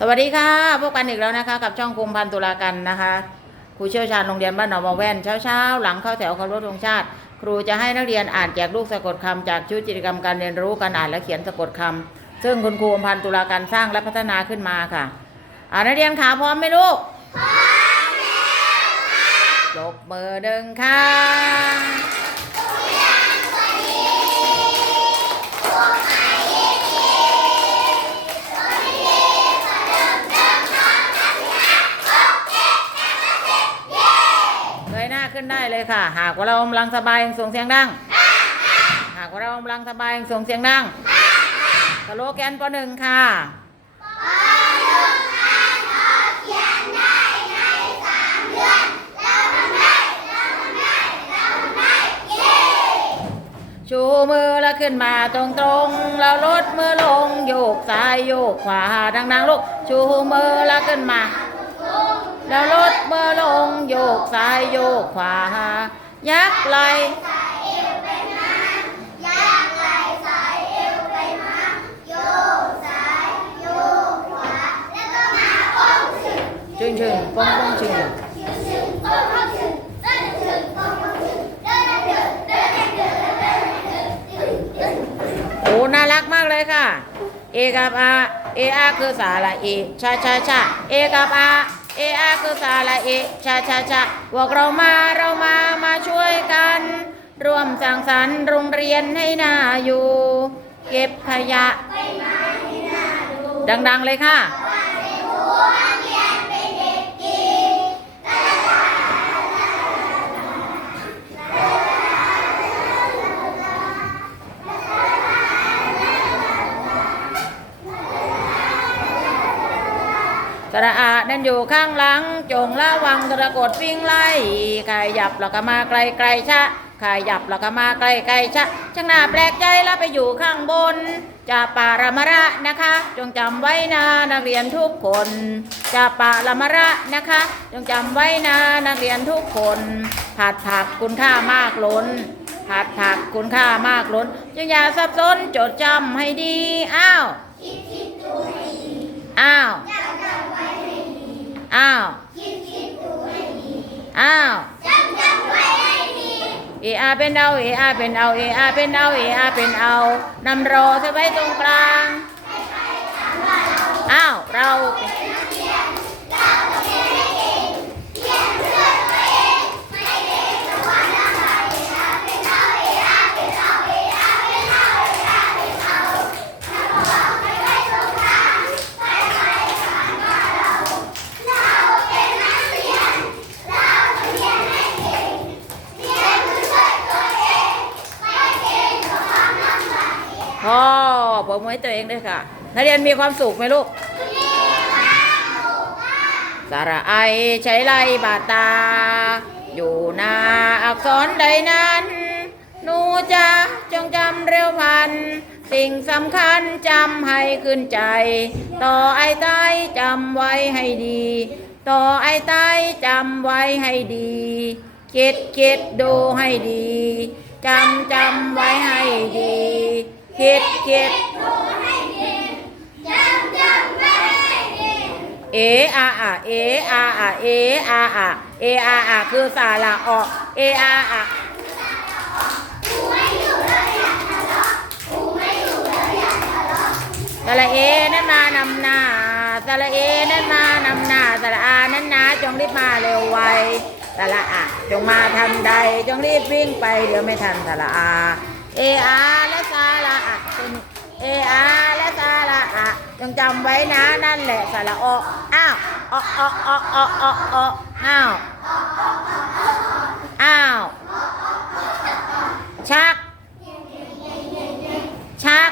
สวัสดีค่ะพบกันอีกแล้วนะคะ กับช่องภูมพันตุลากันนะคะครูเชี่ยวชาญโรงเรียนบ้านหนองมะแว่นเช้าๆหลังเข้าแถวเคารพธงชาติ ครูจะให้นักเรียนอ่านแจกลูกสะกดคำจากชุดกิจกรรมการเรียนรู้การอ่านและเขียนสะกดคำซึ่งคุณครูมพันตุลากันสร้างและพัฒนาขึ้นมาค่ะอ่านักเรียนขาพร้อมไหมลูกพร้อมแล้วค่ะยกมือหนึ่งค่ะ ได้เลยค่ะ หากว่าเรากำลังสบายส่งเสียงดัง หากว่าเรากำลังสบายส่งเสียงดังสโลแกนปหนึ่งค่ะชูมือแล้วขึ้นมาตรงตรงแล้วลดมือลงโยกซ้ายโยกขวาดังๆลูกชูมือแล้วขึ้นมา แล้วลดมือลงโยกซ้ายโยกขวา ยักไหลชึงชึงป้องป้องชึงโอ้ น่ารักมากเลยค่ะ เอกับอาเออาคือสาระเอชาชาชาเอกับอา เออาคือสาละเอชาชาชาพวกเรามาเรามามาช่วยกัน ร่วมสร้างสรรค์โรงเรียนให้น่าอยู่ เก็บขยะดังๆเลยค่ะ สระอานั่นอยู่ข้างหลัง จงระวังกระกดวิ่งไล่ขยับแล้วก็มาไกลไกลๆชะขยับแล้วก็มาไกลไกลๆชะช่างน่าแปลกใจแล้วไปอยู่ข้างบน จะปาระมระนะคะ จงจำไว้นะนักเรียนทุกคน จะปาระมระนะคะ จงจำไว้นะนักเรียนทุกคน ผัดผักคุณค่ามากล้นผัดผักคุณค่ามากล้นจึงอย่าสับสนจดจำให้ดี อ้าว อ้าว อ้าวอ้าวเออาเป็นเอาเออาเป็นเอาเออาเป็นเอาเออาเป็นเอานำรอเธอไว้ตรงกลางอ้าวเรา ให้ตัวเองด้วยค่ะ นักเรียนมีความสุขไหมลูกสระไอใช้ไลบาตา อยู่นาอักษรใดนั้นหนูจะจงจำเร็วพัน สิ่งสำคัญจำให้ขึ้นใจ ต่อไอ้ใต้จำไว้ให้ดี ต่อไอ้ใต้จำไว้ให้ดีคิดคิดดูให้ดี จำจำไว้ให้ดี เคิดคิดเออาอะเออาอะเออาอะเออาอะคือสาระออกเออาอะสระเอนั่นมานำหน้าสระเอนั่นมานำหน้าสระอานั่นนะจงรีบมาเร็วไวสระอะจงมาทันใด จงรีบวิ่งไปเดี๋ยวไม่ทันสระอา เออาและส ออาและสาระอะจงจำไว้นะนั่นแหละสาระออ้าวอออออออออ้าวอ้าวชัก ชัก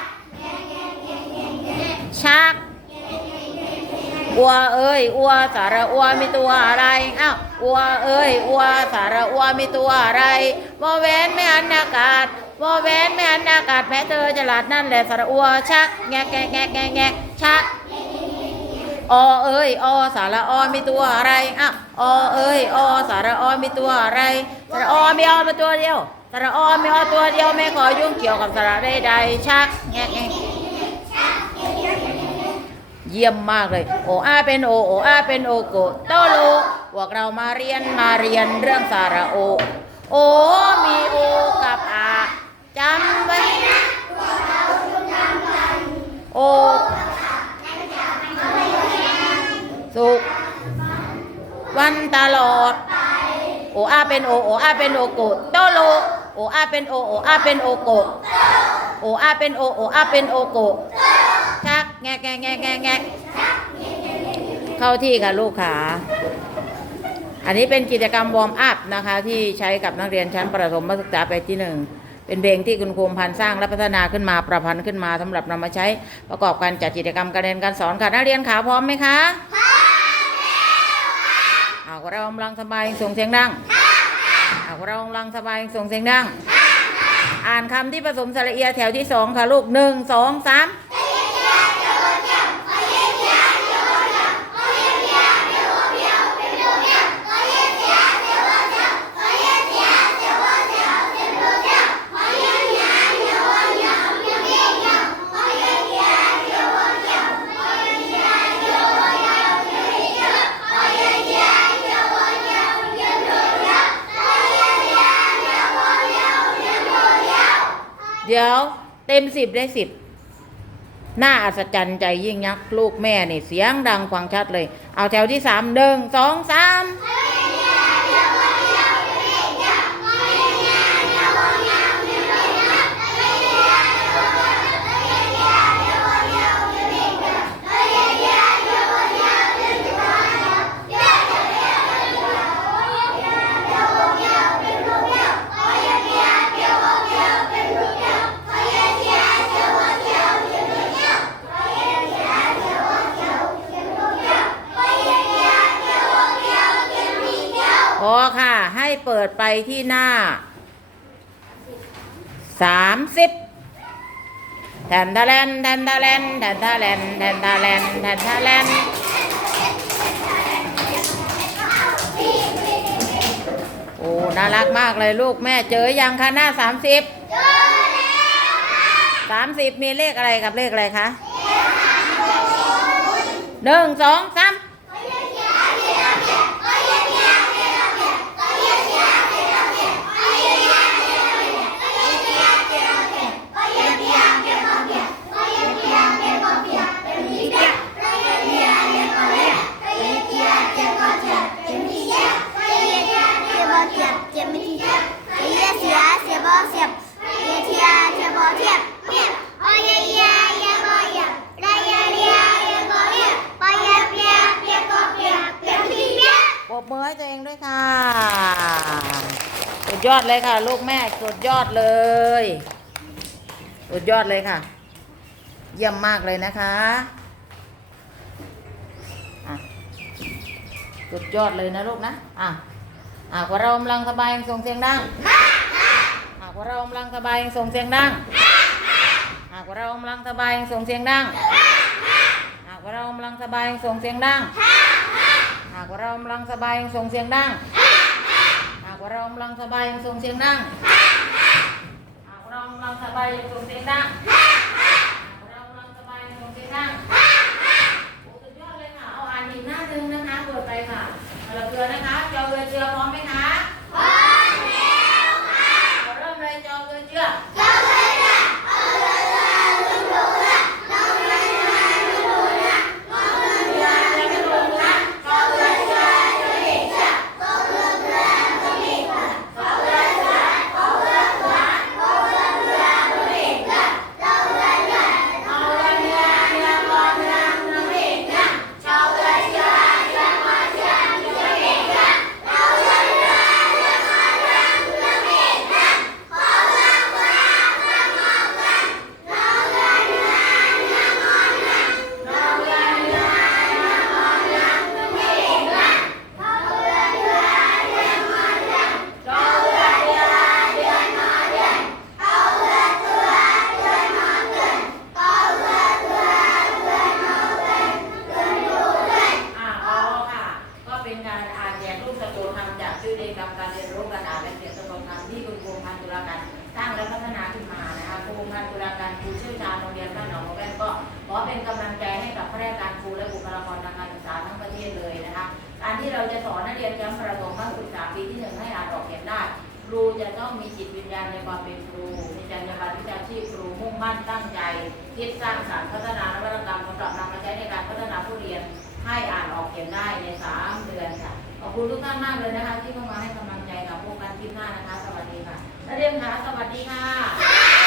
ชัก อัวเอ้ยอัวสาระอัวมีตัวอะไรอ้าวอัวเอ้ยอัวสาระอัวมีตัวอะไรวอแหวนไม่อันอากาศวอแหวนไม่อันอากาศแพ้เธอฉลาดนั่นแหละสาระอัวชักแงะแงะแงะแงะแงะชักอเอ้ยอสาระอมีตัวอะไรอ้าวอเอ้ยอสาระอมีตัวอะไรสาระอมีอมาตัวเดียวสาระอมีอตัวเดียวไม่ขอยุ่งเกี่ยวกับสาระใดๆชักแงะแงะ เยี่ยมมากเลยโออาเป็นโอโออาเป็นโอโกโตโลพวกเรามาเรียนมาเรียนเรื่องสาระโอ โอมีโอกับอาจำไว้โอสุขวันตลอดโออาเป็นโอโออาเป็นโอโกโตโลโออาเป็นโอโออาเป็นโอโกโออาเป็นโอโออาเป็นโอโก แงะแงะแงะแงะแงะเข้าที่ค่ะลูกขาอันนี้เป็นกิจกรรมวอร์มอัพนะคะ ที่ใช้กับนักเรียนชั้นประถมศึกษาไปที่หนึ่งเป็นเพลงที่คุณครูพันสร้างและพัฒนาขึ้นมาประพันธ์ขึ้นมาสำหรับนำมาใช้ประกอบการจัดกิจกรรมการเรียนการสอนค่ะนักเรียนขาพร้อมไหมคะพร้อมแล้วค่ะเรากำลังสบายส่งเสียงดังเอาเรากำลังสบายส่งเสียงดัง อ่านคำที่ผสมสระเอียแถวที่สองค่ะลูกหนึ่งสองสาม เดี๋ยวเต็มสิบได้สิบหน้าอัศจรรย์ใจยิ่งยักษ์ลูกแม่นี่เสียงดังฟังชัดเลย เอาแถวที่สามหนึ่งสองสาม ดไปที่หน้าสามสิบแทนทาแลนแทนทาแลนแทนทาแลนแทนทาแลนแทนทาแลนโอ้น่ารักมากเลยลูกแม่เจอยังคะหน้าสามสิบสามสิบมีเลขอะไรกับเลขอะไรคะหนึ่งสองสาม เสียบเทียเทียบอเทียบเมียบอเยเยเยบอเยบไรเยเรียเยบอเยบปเยเปียเปียบเปียเปียทีเปียปรบมือให้ตัวเองด้วยค่ะสุดยอดเลยค่ะลูกแม่สุดยอดเลยสุดยอดเลยค่ะ เยี่ยมมากเลยนะคะะสุดยอดเลยนะลูกนะอะอะพวเรากำลังสบายส่งเสียงดังากว่าเรากำลังสบายส่งเสียงดัง หากว่าเรากำลังสบายส่งเสียงดัง หากว่าเรากำลังสบายส่งเสียงดัง หากว่าเรากำลังสบายส่งเสียงดัง หากว่าเรากำลังสบายส่งเสียงดัง หากว่าเรากำลังสบายส่งเสียงดัง หากว่าเรากำลังสบายส่งเสียงดังโอ้สุดยอดเลยค่ะ เอาอ่านอีกหน้าหนึ่งนะคะเปิดไปค่ะเอาเกลือนะคะจอเกลือเจือพร้อมไหมคะ ราการสร้างและพัฒนาขึ้นมานะคะครูพันธุราการครูชื่อชาโรงเรียนบ้านหนองบัวแว่ก็ขอเป็นกำลังใจให้กับข้าราชการครูและบุคลากรทางการศึกษาทั้งประเทศเลยนะคะการที่เราจะสอนนักเรียนย้ำประสงค์การศึกษาปีที่หนึ่งให้อ่านออกเขียนได้ครูจะต้องมีจิตวิญญาณในความเป็นครู มีจรรยาบรรณวิชาชีพครูมุ่งมั่นตั้งใจ คิดสร้างสรรค์พัฒนานวัตกรรมสำหรับนำมาใช้ในการพัฒนาผู้เรียนให้อ่านออกเขียนได้ในสามเดือนค่ะ ขอบคุณทุกท่านมากเลยนะคะ ที่เข้ามาให้กำลังใจกับพวกการคิดหน้านะคะ สวัสดีค่ะ นักเรียนคะสวัสดีค่ะ